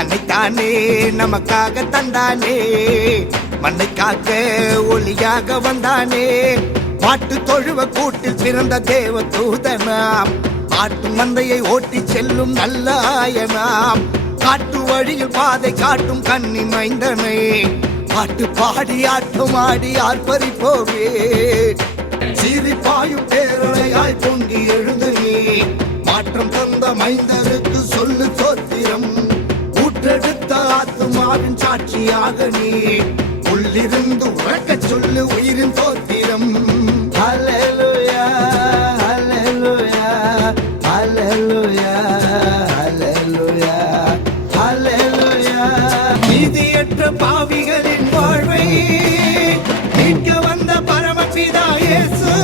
தன்னைத்தானே நமக்காக தந்தானே, மண்ணை காக்க ஒளியாக வந்தானே. பாட்டு தொழுவ கூட்டில் பிறந்த தேவ தூதனாம், பாட்டு மந்தையை ஓட்டி செல்லும் நல்ல ஆயனாம். காட்டு வழியில் பாதை காட்டும் கன்னி மைந்தனை, பாட்டு பாடி ஆட்டம் ஆடி ஆர்ப்பரிப்போவே. சீரிப்பாயும் பேரலையாய் பொங்கி எழுந்து நீ, மாற்றம் தந்த மைந்தருக்கு சொல்லு சோத்திரம். ஊற்றெடுத்த ஆத்துமாவின் சாட்சியாக நீ, உள்ளிருந்து உறக்க சொல்லு உயிரின் சோத்திரம். ஹல்லேலூயா ஹல்லேலூயா ஹல்லேலூயா ஹல்லேலூயா ஹல்லேலூயா. நீதியற்ற பாவிகளின் வாழ்வை மீட்க வந்த பரமபிதா இயேசு.